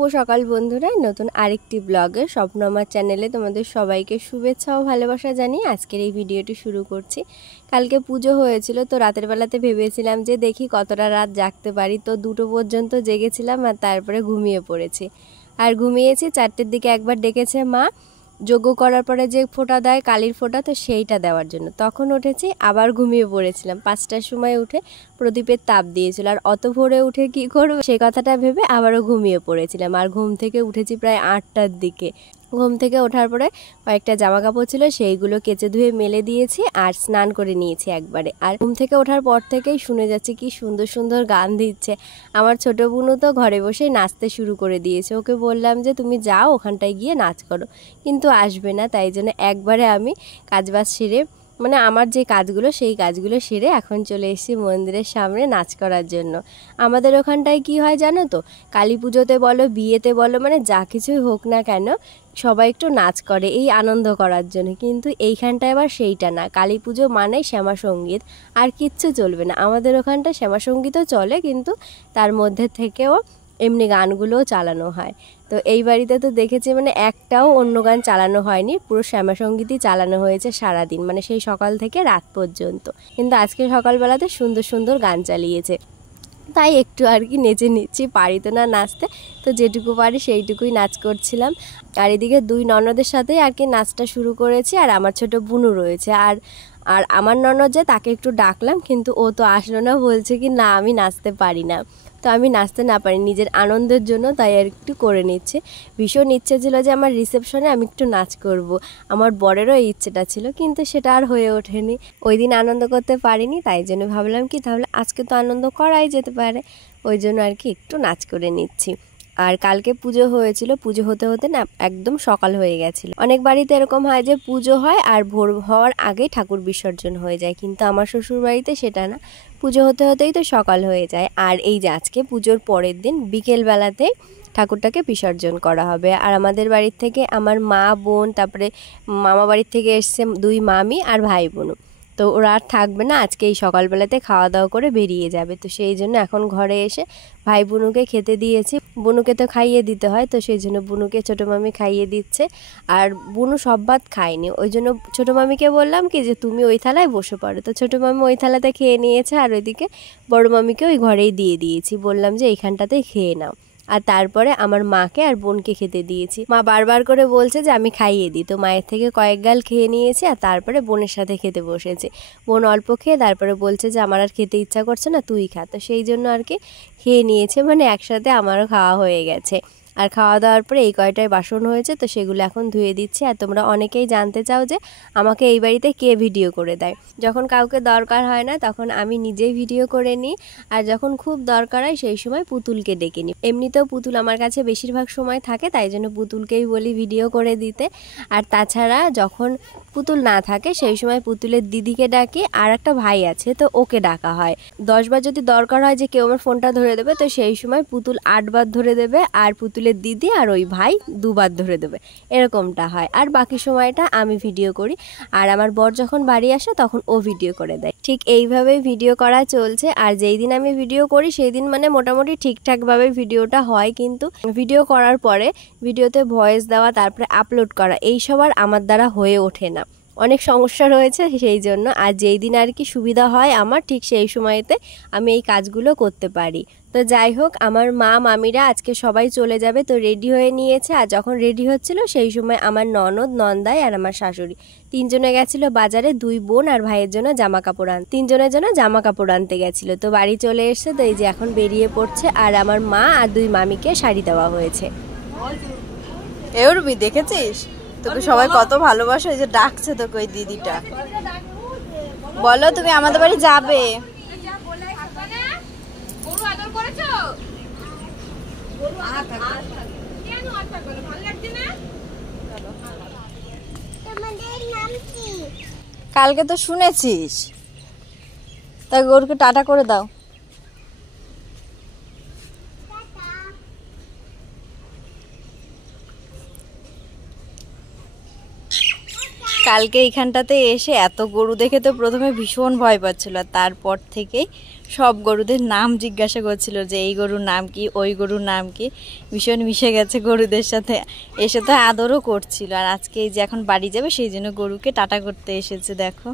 শুভ সকাল বন্ধুরা, নতুন আরেকটি ব্লগে স্বপ্ন আমার চ্যানেলে তোমাদের সবাইকে শুভেচ্ছা ও ভালোবাসা জানিয়ে আজকের এই ভিডিওটি শুরু করছি। কালকে পুজো হয়েছিল, তো রাতের বেলাতে ভেবেছিলাম যে দেখি কতটা রাত জাগতে পারি। তো 2টো পর্যন্ত জেগেছিলাম আর তারপরে ঘুমিয়ে পড়েছি। আর ঘুমিয়েছি 4টের দিকে একবার ডেকেছে মা যজ্ঞ করার পরে যে ফোঁটা দেয় কালির ফোঁটা, তো সেইটা দেওয়ার জন্য। তখন উঠেছি, আবার ঘুমিয়ে পড়েছিলাম। 5টার সময় উঠে প্রদীপের তাপ দিয়েছিল, আর অত ভোরে উঠে কি করব সেই কথাটা ভেবে আবারও ঘুমিয়ে পড়েছিলাম। আর ঘুম থেকে উঠেছি প্রায় 8টার দিকে। ঘুম থেকে ওঠার পরে কয়েকটা জামা কাপড় ছিল, সেইগুলো কেচে ধুয়ে মেলে দিয়েছি আর স্নান করে নিয়েছি একবারে। আর ঘুম থেকে ওঠার পর থেকেই শুনে যাচ্ছি কি সুন্দর সুন্দর গান দিচ্ছে। আমার ছোট বোনও তো ঘরে বসেই নাচতে শুরু করে দিয়েছে। ওকে বললাম যে তুমি যাও ওখানটায় গিয়ে নাচ করো, কিন্তু আসবে না। তাই জন্য একবারে আমি কাজবাজ সেরে, মানে আমার যে কাজগুলো সেই কাজগুলো সেরে এখন চলে এসেছি মন্দিরের সামনে নাচ করার জন্য। আমাদের ওখানটায় কি হয় জানো তো, কালী পুজোতে বলো বিয়েতে বলো, মানে যা কিছুই হোক না কেন সবাই একটু নাচ করে এই আনন্দ করার জন্য। কিন্তু এইখানটায় আবার সেইটা না, কালী পুজো মানে শ্যামা সঙ্গীত, আর কিচ্ছু চলবে না। আমাদের ওখানটায় শ্যামা সঙ্গীতও চলে, কিন্তু তার মধ্যে থেকেও এমনি গানগুলোও চালানো হয়। তো এই বাড়িতে তো দেখেছি মানে একটাও অন্য গান চালানো হয়নি, পুরো শ্যামা সঙ্গীতই চালানো হয়েছে সারাদিন, মানে সেই সকাল থেকে রাত পর্যন্ত। কিন্তু আজকে সকালবেলাতে সুন্দর সুন্দর গান চালিয়েছে, তাই একটু আর কি নেচে নিচ্ছি। পারি তো না নাচতে, তো যেটুকু পারি সেইটুকুই নাচ করছিলাম। আর এদিকে 2 ননদের সাথেই আর কি নাচটা শুরু করেছি। আর আমার ছোট বুনু রয়েছে, আর আমার ননদ যে তাকে একটু ডাকলাম, কিন্তু ও তো আসলো না, বলছে কি না আমি নাচতে পারি না। তো আমি নাচতে না পারি নিজের আনন্দের জন্য, তাই আর একটু করে নিচ্ছে। ভীষণ ইচ্ছে ছিল যে আমার রিসেপশনে আমি একটু নাচ করব, আমার বরেরও এই ইচ্ছেটা ছিল, কিন্তু সেটা আর হয়ে ওঠেনি। ওই দিন আনন্দ করতে পারিনি, তাই জন্য ভাবলাম কি তাহলে আজকে তো আনন্দ করাই যেতে পারে, ওই জন্য আর কি একটু নাচ করে নিচ্ছি। আর কালকে পুজো হয়েছিল, পুজো হতে হতে না একদম সকাল হয়ে গেছিল। অনেক বাড়িতে এরকম হয় যে পুজো হয় আর ভোর হওয়ার আগেই ঠাকুর বিসর্জন হয়ে যায়, কিন্তু আমার শ্বশুর বাড়িতে সেটা না, পুজো হতে হতেই তো সকাল হয়ে যায়। আর এই যে আজকে পুজোর পরের দিন বিকেলবেলাতে ঠাকুরটাকে বিসর্জন করা হবে। আর আমাদের বাড়ির থেকে আমার মা বোন, তারপরে মামা বাড়ির থেকে এসছে 2 মামি আর ভাই বোনও, তো ওরা আর থাকবে না, আজকে এই সকালবেলাতে খাওয়া দাওয়া করে বেরিয়ে যাবে। তো সেই জন্য এখন ঘরে এসে ভাই বুনুকে খেতে দিয়েছি। বুনুকে তো খাইয়ে দিতে হয়, তো সেই জন্য বুনুকে ছোটো মামি খাইয়ে দিচ্ছে। আর বুনু সব ভাত খায়নি, ওই জন্য ছোটো মামিকে বললাম কি যে তুমি ওই থালায় বসে পড়ো। তো ছোটো মামি ওই থালাতে খেয়ে নিয়েছে, আর ওইদিকে বড় মামিকে ওই ঘরেই দিয়ে দিয়েছি, বললাম যে এইখানটাতেই খেয়ে নাও। আর তারপরে আমার মাকে আর বোনকে খেতে দিয়েছি। মা বারবার করে বলছে যে আমি খাইয়ে দিই, তো মায়ের থেকে কয়েক গাল খেয়ে নিয়েছি। আর তারপরে বোনের সাথে খেতে বসেছে। বোন অল্প খেয়ে তারপরে বলছে যে আমার আর খেতে ইচ্ছা করছে না, তুই খা। তো সেই জন্য আর কি খেয়ে নিয়েছে, মানে একসাথে আমারও খাওয়া হয়ে গেছে। আর খাওয়া দাওয়ার পরে এই কয়টায় বাসন হয়েছে, তো সেগুলো এখন ধুয়ে দিচ্ছি। আর তোমরা অনেকেই জানতে চাও যে আমাকে এই বাড়িতে কে ভিডিও করে দেয়। যখন কাউকে দরকার হয় না তখন আমি নিজেই ভিডিও করে নিই, আর যখন খুব দরকার হয় সেই সময় পুতুলকে ডেকে নিই। এমনিতেও পুতুল আমার কাছে বেশিরভাগ সময় থাকে, তাই জন্য পুতুলকেই বলি ভিডিও করে দিতে। আর তাছাড়া যখন পুতুল না থাকে সেই সময় পুতুলের দিদিকে ডাকি, আর একটা ভাই আছে তো ওকে ডাকা হয়। 10 বার যদি দরকার হয় যে কেউ আমার ফোনটা ধরে দেবে, তো সেই সময় পুতুল 8 বার ধরে দেবে, আর পুতুলের দিদি আর ওই ভাই 2 বার ধরে দেবে, এরকমটা হয়। আর বাকি সময়টা আমি ভিডিও করি, আর আমার বর যখন বাড়ি আসে তখন ও ভিডিও করে দেয়। ঠিক এইভাবেই ভিডিও করা চলছে। আর যেই দিন আমি ভিডিও করি সেই দিন মানে মোটামুটি ঠিকঠাকভাবে ভিডিওটা হয়, কিন্তু ভিডিও করার পরে ভিডিওতে ভয়েস দেওয়া তারপরে আপলোড করা এইসব আর আমার দ্বারা হয়ে ওঠে না, অনেক সমস্যা রয়েছে সেই জন্য। আর যেই দিন আর কি সুবিধা হয় আমার, ঠিক সেই সময়তে আমি এই কাজগুলো করতে পারি। তো যাই হোক, আমার মা মামিরা আজকে সবাই চলে যাবে, তো রেডি হয়ে নিয়েছে। আর যখন রেডি হচ্ছিল সেই সময় আমার ননদ, নন্দাই আর আমার শাশুড়ি 3 জনে গেছিলো বাজারে, 2 বোন আর ভাইয়ের জন্য জামা কাপড় আনতে, 3 জনের জন্য জামা কাপড় আনতে গেছিলো। তো বাড়ি চলে এসছে, তো এই যে এখন বেরিয়ে পড়ছে। আর আমার মা আর 2 মামিকে শাড়ি দেওয়া হয়েছে। এরবি দেখেছিস তোকে সবাই কত ভালোবাসে, এই যে ডাকছে তোকে ওই দিদিটা। বলো তুমি আমাদের বাড়ি যাবে? কালকে তো শুনেছিস, তাই গরুকে টাটা করে দাও। কালকে এইখানটাতে এসে এত গরু দেখে তো প্রথমে ভীষণ ভয় পাচ্ছিল, আর তারপর থেকেই সব গরুদের নাম জিজ্ঞাসা করছিল যে এই গরুর নাম কি, ওই গরুর নাম কি। ভীষণ মিশে গেছে গরুদের সাথে, এসে তো আদরও করছিল। আর আজকে এই যে এখন বাড়ি যাবে সেই জন্য গরুকে টাটা করতে এসেছে। দেখো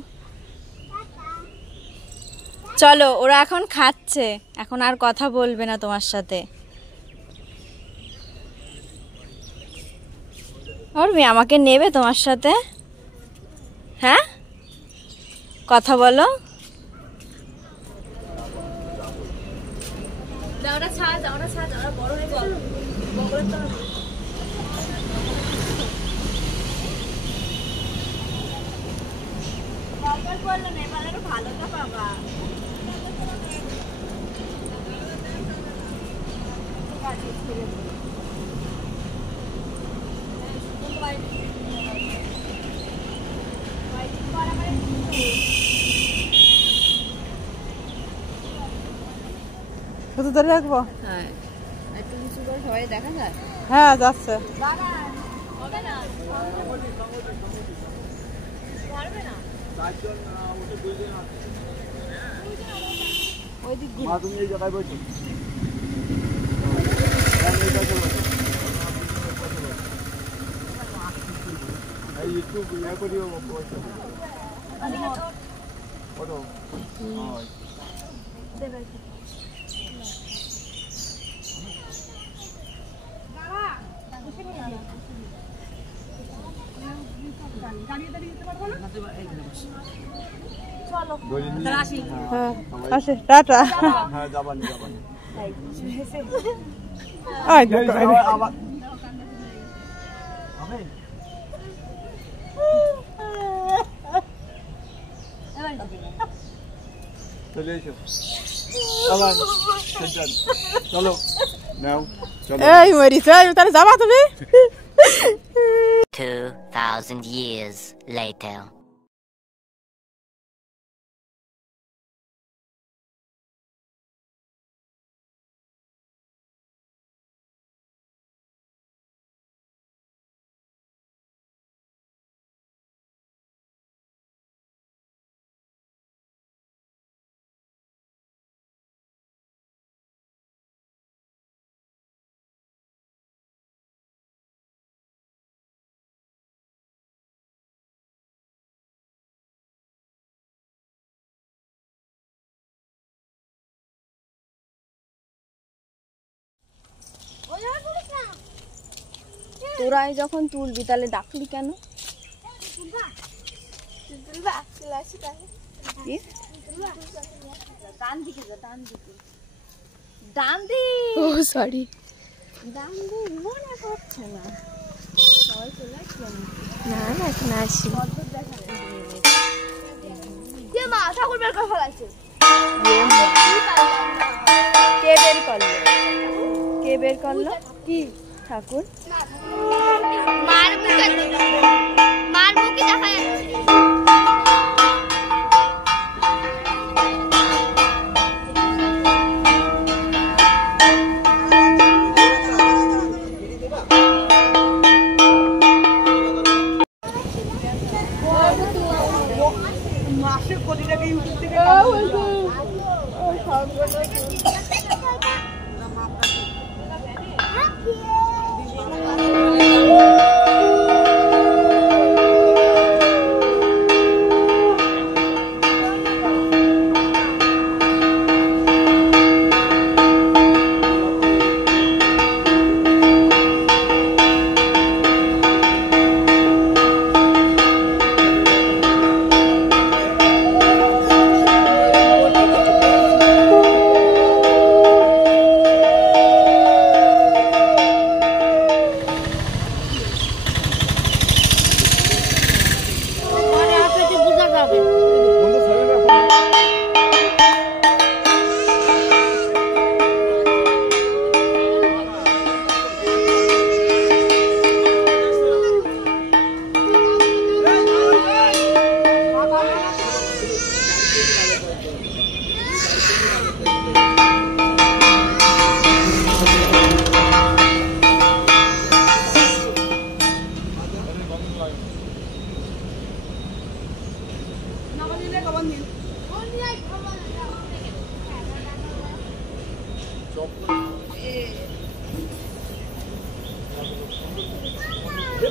চলো, ওরা এখন খাচ্ছে, এখন আর কথা বলবে না তোমার সাথে। অর্মি আমাকে নেবে তোমার সাথে? হ্যাঁ কথা বলো। ভালোটা পাবা। কত ধরে রাখবো? হ্যাঁ একটু কিছু করে সবাই দেখা যায়। হ্যাঁ যাচ্ছে। আসে টাটা। এই মরিস, তাহলে যাবা তুমি? 2,000 years later. তোরাই যখন তুলবি তাহলে ডাকলি কেন? ডান দিকে যা, ডান দিকে, ডান দিকে। ও সরি, ডান দিকে মনে করছে না, সবাই চলে আসলাম না না এখন আসি। মা ঠাকুর বের করে ফেলাইছে। কে বের করলো? কে বের করলো? কি ঠাকুর? মার মুখে দেখা যাচ্ছে। মাসে কোটি টাকা ইউটিউব থেকে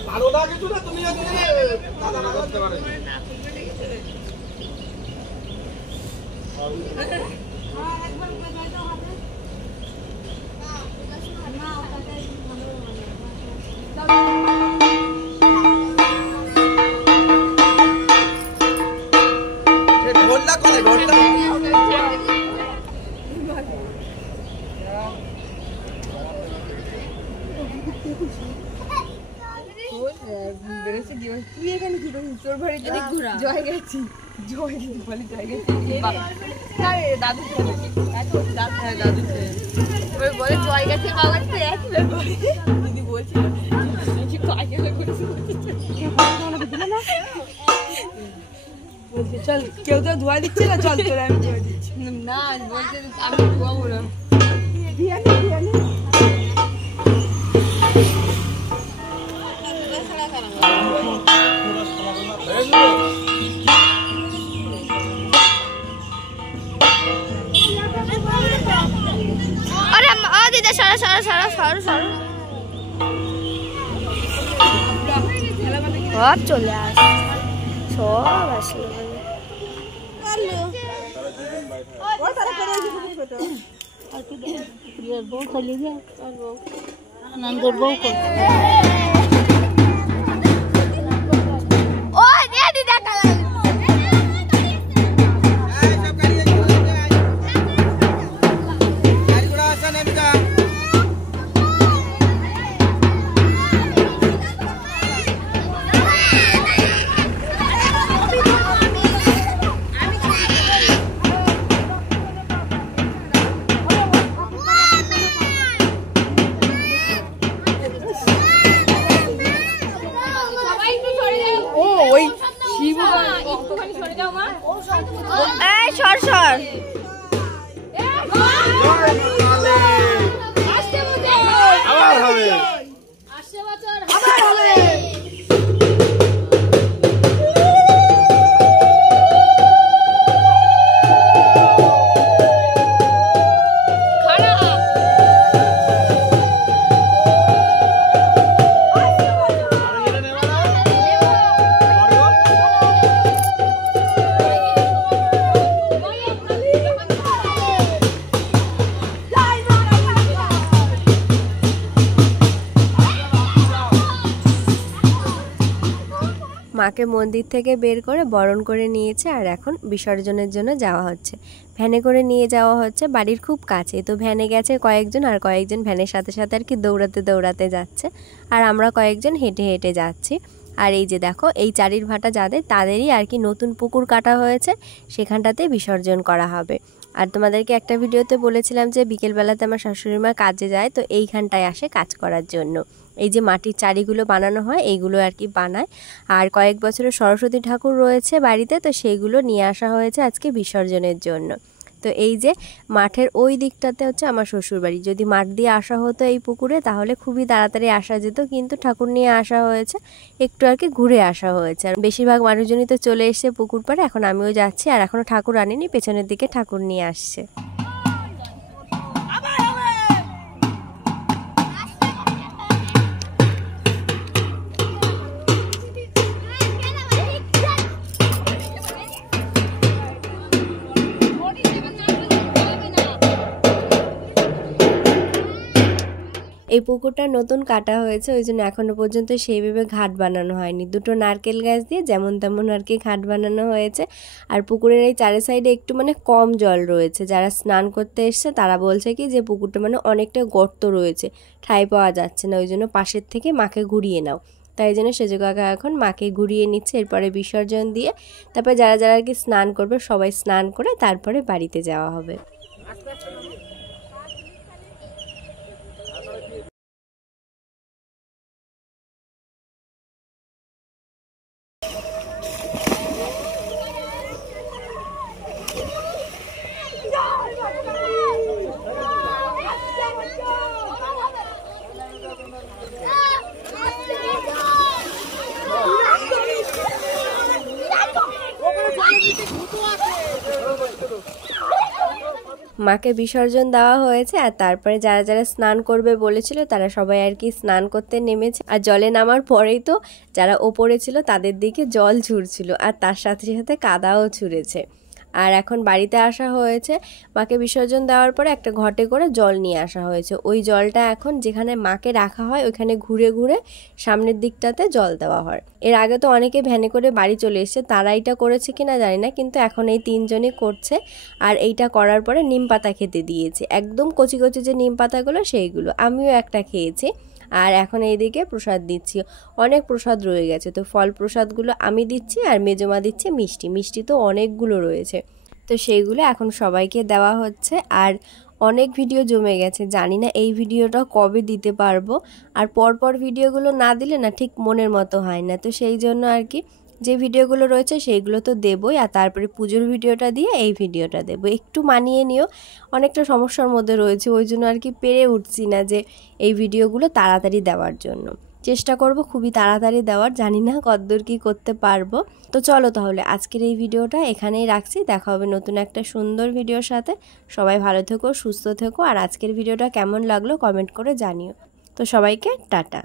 ভালো লাগে তো না তুমি দাদা না করতে পারে ঢোলটা করে ঢোলটা তুই এখানে কি করিস? তোর বাড়িতে জয় গেছি, জয় গেছি বলে জয় গেছি। দাদু দাদু বলে জয় গেছে বাবা একই ব্যাপার। দিদি বলছিল বলছে চল, কেউ তো ধোয়া দিচ্ছে না, চল তোরা আমি ধোয়া দিচ্ছি। না বলছে আমি ধোয়াবো না। আরে ও দিদা সরো সরো সরো সরো সরো সব চলে আস সব আসলো ও দিয়ে দিদা সর সর আবার হবে মাকে মন্দির থেকে বের করে বরণ করে নিয়েছে আর এখন বিসর্জনের জন্য যাওয়া হচ্ছে। ভ্যানে করে নিয়ে যাওয়া হচ্ছে, বাড়ির খুব কাছে। তো ভ্যানে গেছে কয়েকজন, আর কয়েকজন ভ্যানের সাথে সাথে আর কি দৌড়াতে দৌড়াতে যাচ্ছে, আর আমরা কয়েকজন হেঁটে হেঁটে যাচ্ছি। আর এই যে দেখো, এই চারির ভাটা যাদের, তাদেরই আর কি নতুন পুকুর কাটা হয়েছে, সেখানটাতে বিসর্জন করা হবে। আর তোমাদেরকে একটা ভিডিওতে বলেছিলাম যে বিকেলবেলাতে আমার শাশুড়ি মা কাজে যায়, তো এইখানটায় আসে কাজ করার জন্য। এই যে মাটির চারিগুলো বানানো হয়, এইগুলো আর কি বানায়। আর কয়েক বছরের সরস্বতী ঠাকুর রয়েছে বাড়িতে, তো সেইগুলো নিয়ে আসা হয়েছে আজকে বিসর্জনের জন্য। তো এই যে মাঠের ওই দিকটাতে হচ্ছে আমার শ্বশুরবাড়ি। যদি মাঠ দিয়ে আসা হতো এই পুকুরে, তাহলে খুবই তাড়াতাড়ি আসা যেত, কিন্তু ঠাকুর নিয়ে আসা হয়েছে, একটু আর কি ঘুরে আসা হয়েছে। আর বেশিরভাগ মানুষজনই তো চলে এসছে পুকুর পাড়ে, এখন আমিও যাচ্ছি। আর এখনও ঠাকুর আনিনি, পেছনের দিকে ঠাকুর নিয়ে আসছে। এই পুকুরটা নতুন কাটা হয়েছে, ওই জন্য এখনো পর্যন্ত সেইভাবে ঘাট বানানো হয়নি। দুটো নারকেল গাছ দিয়ে যেমন তেমন আর কি ঘাট বানানো হয়েছে। আর পুকুরের এই চারি সাইডে একটু মানে কম জল রয়েছে। যারা স্নান করতে এসছে তারা বলছে কি যে পুকুরটা মানে অনেকটা গর্ত রয়েছে, ঠাঁই পাওয়া যাচ্ছে না, ওই জন্য পাশের থেকে মাকে ঘুরিয়ে নাও। তাই জন্য সেজো কাকা এখন মাকে ঘুরিয়ে নিচ্ছে, এরপরে বিসর্জন দিয়ে তারপরে যারা যারা আর কি স্নান করবে সবাই স্নান করে তারপরে বাড়িতে যাওয়া হবে। মাকে বিসর্জন দেওয়া হয়েছে আর তারপরে যারা যারা স্নান করবে বলেছিল তারা সবাই আর কি স্নান করতে নেমেছে। আর জলে নামার পরেই তো যারা ওপরে ছিল তাদের দিকে জল ছুঁড়ছিল আর তার সাথে সাথে কাদাও ছুঁড়েছে। আর এখন বাড়িতে আসা হয়েছে, মাকে বিসর্জন দেওয়ার পরে একটা ঘটে করে জল নিয়ে আসা হয়েছে। ওই জলটা এখন যেখানে মাকে রাখা হয় ওইখানে ঘুরে ঘুরে সামনের দিকটাতে জল দেওয়া হয়। এর আগে তো অনেকে ভ্যানে করে বাড়ি চলে এসছে, তারা এটা করেছে কিনা জানি না, কিন্তু এখন এই 3 জনই করছে। আর এইটা করার পরে নিম পাতা খেতে দিয়েছে, একদম কচি কচি যে নিম পাতাগুলো সেইগুলো। আমিও একটা খেয়েছি। আর এখন এইদিকে প্রসাদ দিচ্ছি, অনেক প্রসাদ রয়ে গেছে, তো ফল প্রসাদগুলো আমি দিচ্ছি আর মেজমা দিচ্ছে মিষ্টি। মিষ্টি তো অনেকগুলো রয়েছে, তো সেইগুলো এখন সবাইকে দেওয়া হচ্ছে। আর অনেক ভিডিও জমে গেছে, জানি না এই ভিডিওটা কবে দিতে পারবো। আর পরপর ভিডিওগুলো না দিলে না ঠিক মনের মতো হয় না, তো সেই জন্য আর কি যে ভিডিওগুলো রয়েছে সেইগুলো তো দেবই, আর তারপরে পুজোর ভিডিওটা দিয়ে এই ভিডিওটা দেবো। একটু মানিয়ে নিও, অনেকটা সমস্যার মধ্যে রয়েছে, ওই জন্য আর কি পেরে উঠছি না যে এই ভিডিওগুলো তাড়াতাড়ি দেওয়ার জন্য। চেষ্টা করব খুবই তাড়াতাড়ি দেওয়ার, জানি না কতদূর কি করতে পারবো। তো চলো তাহলে আজকের এই ভিডিওটা এখানেই রাখছি, দেখা হবে নতুন একটা সুন্দর ভিডিওর সাথে। সবাই ভালো থেকো, সুস্থ থেকো, আর আজকের ভিডিওটা কেমন লাগলো কমেন্ট করে জানিও। তো সবাইকে টাটা।